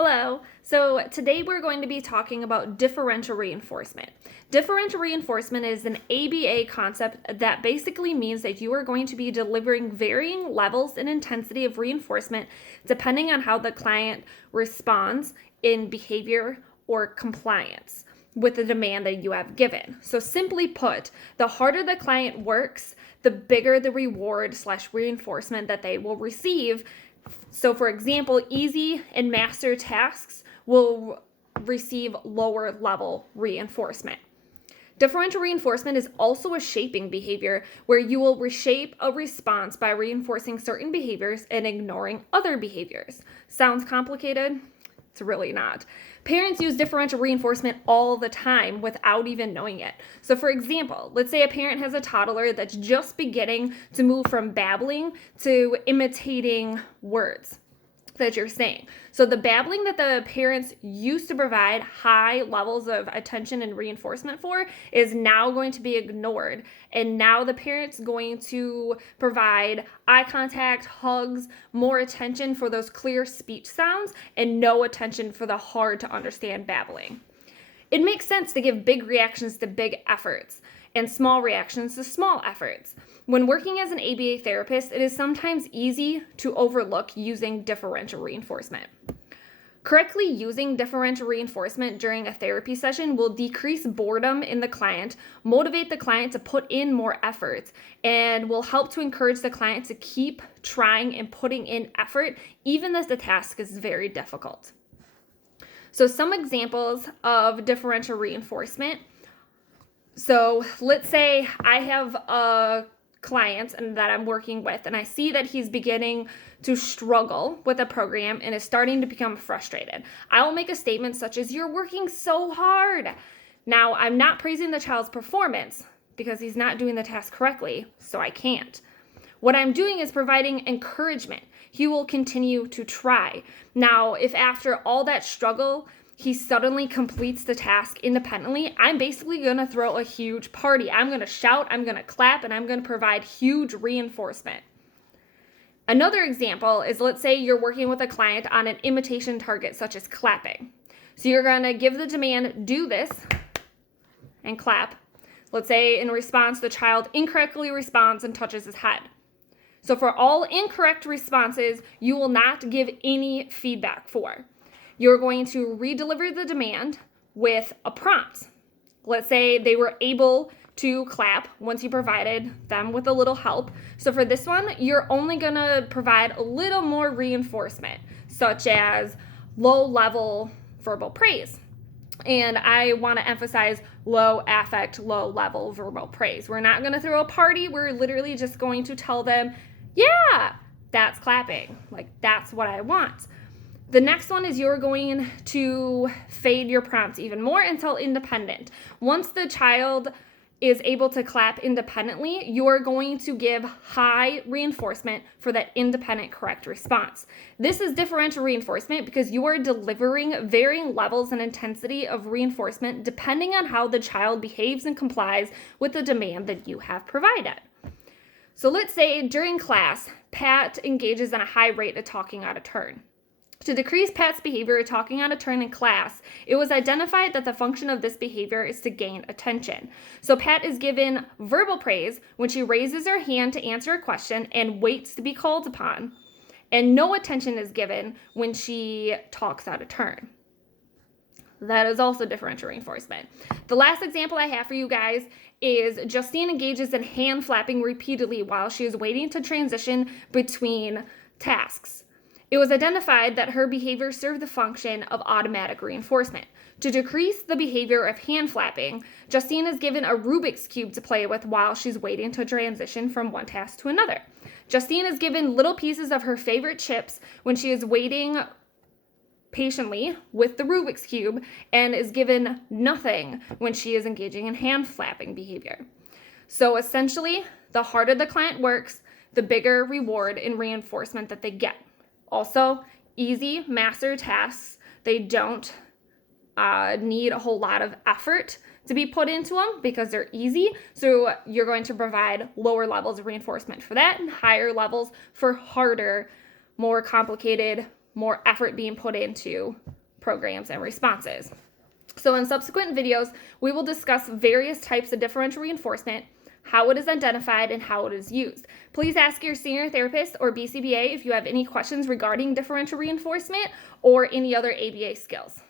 Hello. So today we're going to be talking about differential reinforcement. Differential reinforcement is an ABA concept that basically means that you are going to be delivering varying levels and intensity of reinforcement depending on how the client responds in behavior or compliance with the demand that you have given. So simply put, the harder the client works, the bigger the reward/reinforcement that they will receive. So for example, easy and master tasks will receive lower level reinforcement. Differential reinforcement is also a shaping behavior where you will reshape a response by reinforcing certain behaviors and ignoring other behaviors. Sounds complicated? It's really not. Parents use differential reinforcement all the time without even knowing it. So for example, let's say a parent has a toddler that's just beginning to move from babbling to imitating words that you're saying. So the babbling that the parents used to provide high levels of attention and reinforcement for is now going to be ignored. And now the parent's going to provide eye contact, hugs, more attention for those clear speech sounds, and no attention for the hard to understand babbling. It makes sense to give big reactions to big efforts and small reactions to small efforts. When working as an ABA therapist, it is sometimes easy to overlook using differential reinforcement. Correctly using differential reinforcement during a therapy session will decrease boredom in the client, motivate the client to put in more efforts, and will help to encourage the client to keep trying and putting in effort, even as the task is very difficult. So some examples of differential reinforcement. So let's say I have a client and that I'm working with, and I see that he's beginning to struggle with a program and is starting to become frustrated. I will make a statement such as, "You're working so hard." Now, I'm not praising the child's performance because he's not doing the task correctly, so I can't. What I'm doing is providing encouragement. He will continue to try. Now, if after all that struggle, he suddenly completes the task independently, I'm basically going to throw a huge party. I'm going to shout, I'm going to clap, and I'm going to provide huge reinforcement. Another example is, let's say you're working with a client on an imitation target such as clapping. So you're going to give the demand, "Do this," and clap. Let's say in response, the child incorrectly responds and touches his head. So for all incorrect responses, you will not give any feedback for. You're going to redeliver the demand with a prompt. Let's say they were able to clap once you provided them with a little help. So for this one, you're only going to provide a little more reinforcement, such as low-level verbal praise. And I want to emphasize low affect, low-level verbal praise. We're not going to throw a party. We're literally just going to tell them, "Yeah, that's clapping. Like, that's what I want." The next one is you're going to fade your prompt even more until independent. Once the child is able to clap independently, you're going to give high reinforcement for that independent correct response. This is differential reinforcement because you are delivering varying levels and intensity of reinforcement depending on how the child behaves and complies with the demand that you have provided. So let's say during class, Pat engages in a high rate of talking out of turn. To decrease Pat's behavior of talking out of turn in class, it was identified that the function of this behavior is to gain attention. So Pat is given verbal praise when she raises her hand to answer a question and waits to be called upon. And no attention is given when she talks out of turn. That is also differential reinforcement. The last example I have for you guys is Justine engages in hand flapping repeatedly while she is waiting to transition between tasks. It was identified that her behavior served the function of automatic reinforcement. To decrease the behavior of hand flapping, Justine is given a Rubik's Cube to play with while she's waiting to transition from one task to another. Justine is given little pieces of her favorite chips when she is waiting patiently with the Rubik's Cube and is given nothing when she is engaging in hand flapping behavior. So essentially, the harder the client works, the bigger reward and reinforcement that they get. Also, easy master tasks, they don't need a whole lot of effort to be put into them because they're easy. So you're going to provide lower levels of reinforcement for that and higher levels for harder, more complicated, more effort being put into programs and responses. So in subsequent videos, we will discuss various types of differential reinforcement, how it is identified, and how it is used. Please ask your senior therapist or BCBA if you have any questions regarding differential reinforcement or any other ABA skills.